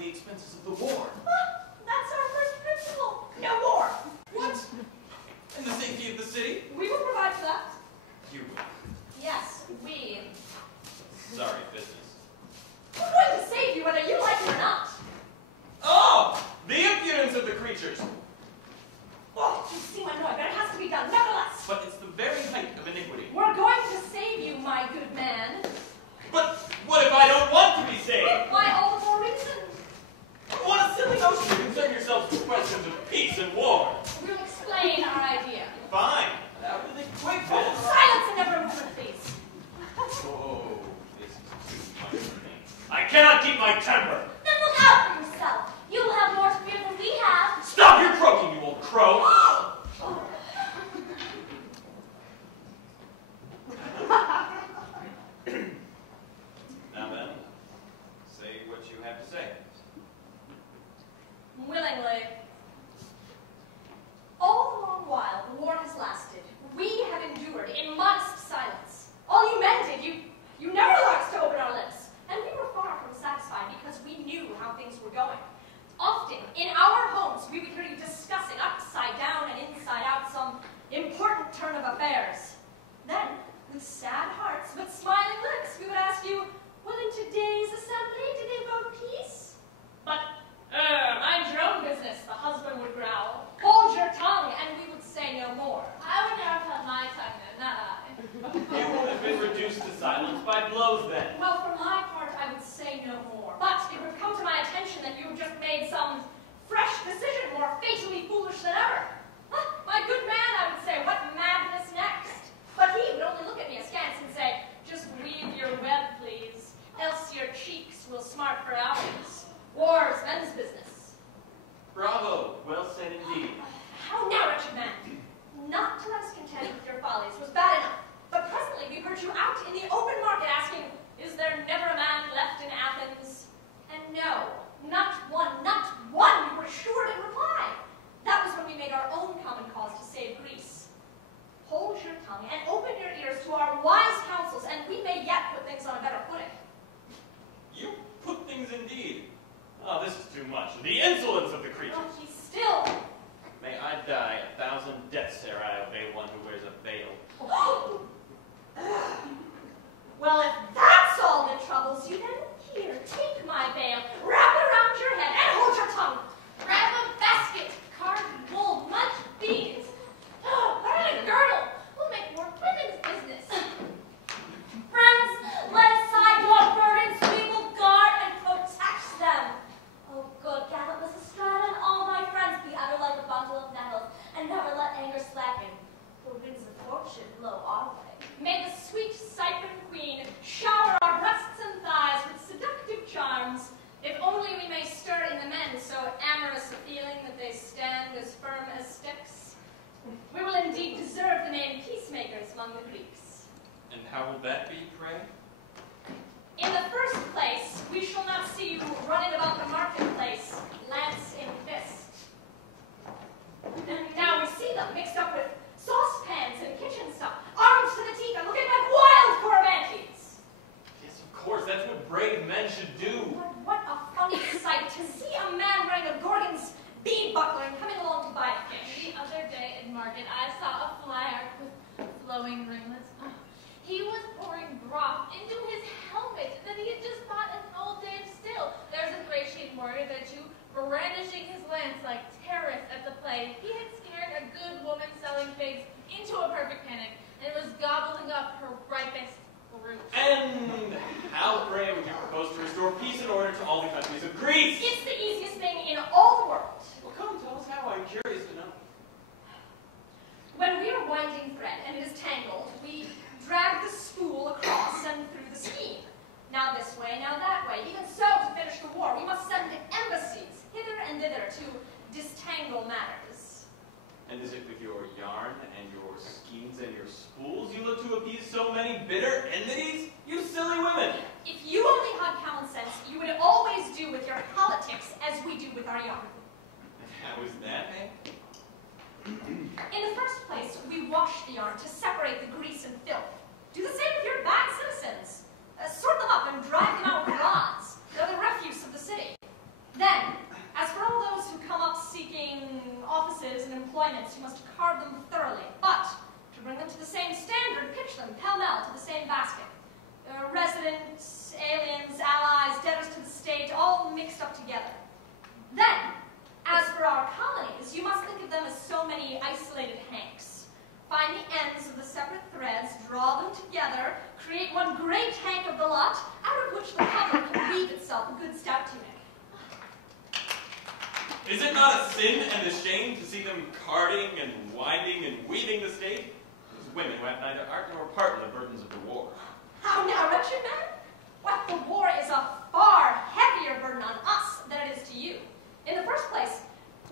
the expenses of the war. That's our first principle. No war. What? And the safety of the city? We will provide for that. You will. Yes, we. Sorry, business. We're going to save you whether you like it or not. Oh! The impudence of the creatures! Oh, you seem annoyed, but it has to be done, nevertheless. But it's the very height of iniquity. We're going to save you, my good man. But what if I don't want to be saved? Why, all the more reason. What a silly notion to concern yourselves with questions of peace and war. We'll explain our idea. Fine. That really quick, then. Silence and never move, please. Oh, this is too much for me. I cannot keep my temper. Then look out for yourself. You will have more to fear than we have. Stop your croaking, you old crow. Now then, say what you have to say. Willingly. All the long while the war has lasted, we have endured in modest silence. All you men did, you never allowed us to open our lips. And we were far from satisfied because we knew how things were going. Often, in our homes, we would hear you discussing upside down and inside out some important turn of affairs. Then, with sad hearts but smiling lips, we would ask you, well, in today's assembly, did they vote peace? But, mind your own business, the husband would growl. Hold your tongue, and we would say no more. I would never have my tongue then, not I. You would have been reduced to silence by blows then. Well, for my part, I would say no more. But it would come to my attention that you have just made some fresh decision more fatally foolish than ever. My good man, I would say, what madness next? But he would only look at me askance and say, just weave your web, please, else your cheeks will smart for hours. War's men's business. Bravo. Well said indeed. How now, wretched man? Not to let us contend with your follies was bad enough, but presently we heard you out in the open market asking, is there never a man left in Athens? And no, not one you were sure to reply. That was when we made our own common cause to save Greece. Hold your tongue and open your ears to our wise counsels, and we may yet put things on a better footing. You put things indeed. Oh, this is too much. The insolence of the creature. Oh, he's still. May I die 1,000 deaths ere I obey one who wears a veil. Well, if that's all that troubles you, then here, take my veil, wrap it around your head, and hold your tongue. Grab a basket, carved wool, much beads. Put in a girdle. We'll make more women's business. Friends, lay aside your burdens. We will guard and protect them. Oh, good gallant Lysistrata and all my friends, be ever like a bundle of nettles, and never let anger slacken, for winds of fortune blow our way. May the sweet Cyprian queen shower our breasts and thighs with seductive charms, if only we may stir in the men so amorous a feeling that they stand as firm as sticks. We will indeed deserve the name peacemakers among the Greeks. And how will that be, pray? In the first place, we shall not see you running about the marketplace, lance in fist. And now we see them mixed up with saucepans and kitchen stuff, arms to the teeth and looking like wild Corybantes. Yes, of course, that's what brave men should do. But what a funny sight to see a man wearing a Gorgon's bead buckler and coming along to buy fish. The other day in market, I saw a flyer with flowing ringlets. He was pouring broth into his helmet that he had just bought at an old Dave Still. There's a Thracian warrior that you brandishing his lance like terrorists at the play. He had scared a good woman selling figs into a perfect panic and was gobbling up her ripest fruit. And how, pray, would you propose to restore peace and order to all the countries of Greece? It's the easiest thing in all the world. Well, come, tell us how. I'm curious to know. When we are winding thread and it is tangled, we drag the spool across and through the skein. Now this way, now that way. Even so, to finish the war, we must send embassies hither and thither to distangle matters. And is it with your yarn and your skeins and your spools you look to appease so many bitter enmities? You silly women! If you only had common sense, you would always do with your politics as we do with our yarn. And how is that, eh? In the first place, we wash the yarn to separate the grease and filth. Do the same with your bad citizens. Sort them up and drive them out with rods. They're the refuse of the city. Then, as for all those who come up seeking offices and employments, you must carve them thoroughly. But, to bring them to the same standard, pitch them pell-mell to the same basket. Residents, aliens, allies, debtors to the state, all mixed up together. Then, as for our colonies, you must think of them as so many isolated hanks. Find the ends of the separate threads, draw them together, create one great hank of the lot, out of which the public can weave itself a good stout tunic. Is it not a sin and a shame to see them carding and winding and weaving the state? Those women who have neither art nor part in the burdens of the war. How now, wretched man? What, the war is a far heavier burden on us than it is to you. In the first place,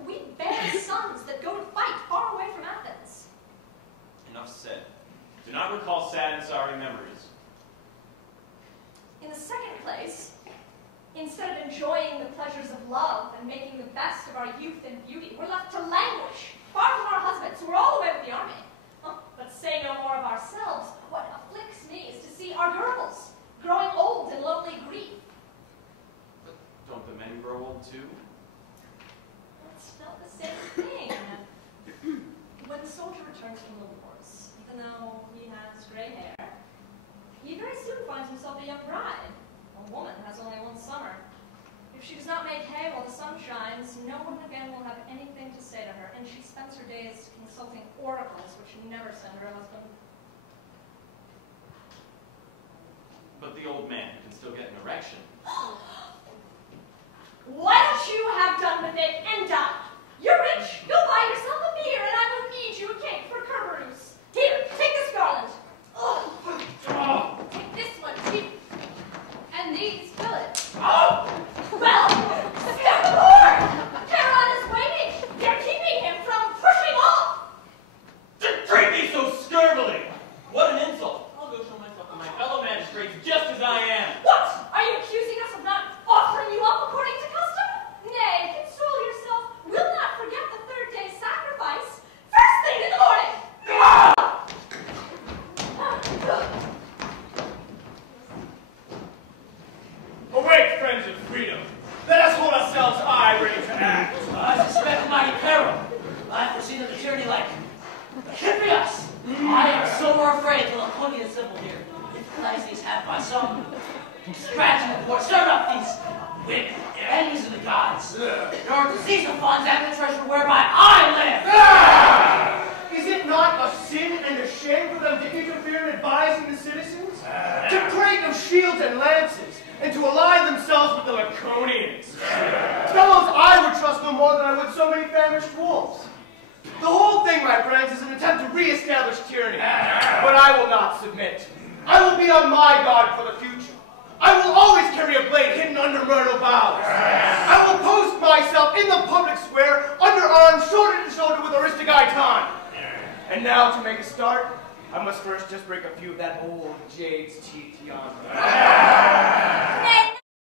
we bear sons that go to fight far away from Athens. Enough said. Do not recall sad and sorry memories. In the second place, instead of enjoying the pleasures of love and making the best of our youth and beauty, we're left to languish, far from our husbands, who are all away with the army. Oh, but say no more of ourselves. What afflicts me is to see our girls growing old in lonely grief. But don't the men grow old too? It's not the same thing. When the soldier returns from the wars, even though he has gray hair, he very soon finds himself a young bride. A woman has only one summer. If she does not make hay while the sun shines, no one again will have anything to say to her, and she spends her days consulting oracles which never send her husband. But the old man can still get an erection. Why don't you have done with it and done? You're rich. Go buy yourself a beer, and I will feed you a cake for Kerberos. Here, take this garland. Oh. Take this one, too. And these, Philip. Oh! Well, step aboard! Charon is waiting. You're keeping him from pushing off. To treat me so scurvily! What an insult! I'll go show myself to my fellow magistrates just as I am. What? Are you accusing us of not offering you up according to custom? Nay, console yourself. We'll not forget the third day's sacrifice. First thing in the morning. Awake, friends of freedom. Let us hold ourselves high, ready to act. I suspect mighty peril. I foresee the journey like Cyprius. I am so more afraid of the Laconian symbol here. Lysistrata have by some stratagem or stirred up these women, enemies of the gods, in order to seize the funds and the treasure whereby I live. Is it not a sin and a shame for them to interfere in advising the citizens? To prate of shields and lances, and to ally themselves with the Laconians. Fellows I would trust no more than I would so many famished wolves. The whole thing, my friends, is an attempt to re-establish tyranny. But I will not submit. I will be on my guard for the future. I will always carry a blade hidden under myrtle boughs. I will post myself in the public square, under arms, shoulder to shoulder with Aristophanes. And now, to make a start, I must first just break a few of that old jade's teeth yonder.